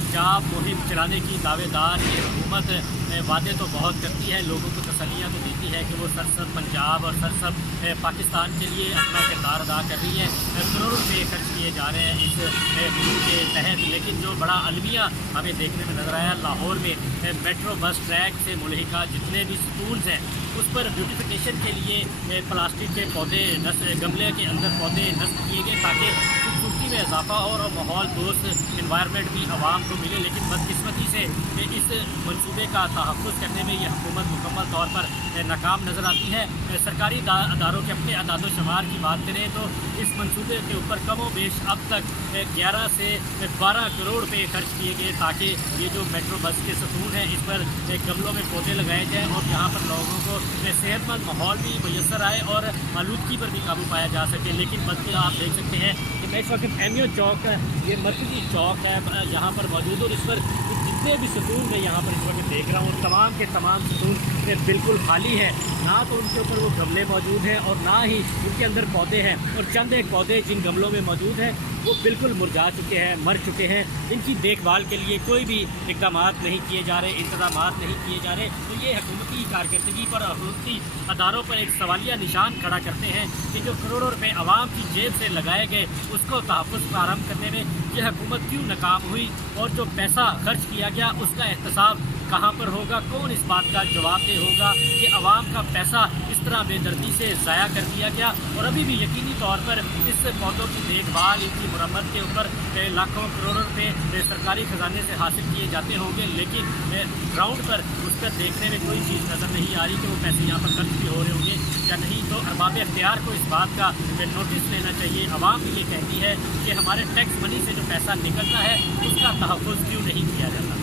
पंजाब मुहिम चलाने की दावेदार ये हुकूमत वादे तो बहुत करती है, लोगों को तसल्लियाँ तो देती है कि वो सरसब पंजाब और सरसब पाकिस्तान के लिए अपना किरदार अदा कर रही है। करोड़ों रुपये खर्च किए जा रहे हैं इस मुहिम के तहत, लेकिन जो बड़ा अलमिया हमें देखने में नजर आया, लाहौर में मेट्रो बस ट्रैक से मुल्हिका जितने भी स्कूल्स हैं उस पर ब्यूटिफिकेशन के लिए प्लास्टिक के पौधे गमले के अंदर पौधे नस्ब किए गए ताकि खूबसूरती में इजाफा हो और माहौल दोस्त इन्वायरमेंट भी आवाम को मिले। लेकिन बदकिस्मती से इस मनसूबे का तहफ़्फ़ुज़ करने में यह हुकूमत मुकम्मल तौर पर नाकाम नज़र आती है। सरकारी अदारों के अपने अदाद शुमार की बात करें तो इस मनसूबे के ऊपर कमो बेश अब तक 11 से 12 करोड़ रुपये खर्च किए गए ताकि ये जो मेट्रो बस के सतून हैं इस पर गमलों में पौधे लगाए जाएँ और यहाँ पर लोगों को सेहतमंद माहौल भी मैसर आए और आलूदगी पर भी काबू पाया जा सके। लेकिन बल्कि आप देख सकते हैं कि मैं इस वक्त एमियो चौक, ये मरकजी चौक है, यहाँ पर मौजूद और इस पर जितने भी सतून मैं यहाँ पर इस वक्त देख रहा हूँ तमाम के तमाम सतून बिल्कुल खाली है, ना तो उनके ऊपर वो गमले मौजूद हैं और ना ही उनके अंदर पौधे हैं। और चंद एक पौधे जिन गमलों में मौजूद हैं वो बिल्कुल मुरझा चुके हैं, मर चुके हैं। इनकी देखभाल के लिए कोई भी इक़दाम नहीं किए जा रहे, इंतजाम नहीं किए जा रहे। तो ये हुकूमती कारकर्दगी पर हुकूमती अदारों पर एक सवालिया निशान खड़ा करते हैं कि जो करोड़ों रुपए आवाम की जेब से लगाए गए उसको तहफ़्फ़ुज़ फराहम करने में यह हुकूमत क्यों नाकाम हुई और जो पैसा खर्च किया गया उसका एहतसाब कहाँ पर होगा, कौन इस बात का जवाबदेह होगा कि आवाम का पैसा इस तरह बेदर्दी से ज़ाया कर दिया गया। और अभी भी यकीनी तौर पर इस पौधों की देखभाल, इनकी मरम्मत के ऊपर लाखों करोड़ों रुपये सरकारी ख़जाने से हासिल किए जाते होंगे, लेकिन ग्राउंड पर उस पर देखने में कोई चीज़ नज़र नहीं आ रही कि वो पैसे यहाँ पर खर्च भी हो रहे होंगे या नहीं। तो अरबाब इख्तियार को इस बात का नोटिस लेना चाहिए। आवाम भी ये कहती है कि हमारे टैक्स मनी से जो पैसा निकलता है उसका तहफ़्फ़ुज़ क्यों नहीं किया जाता।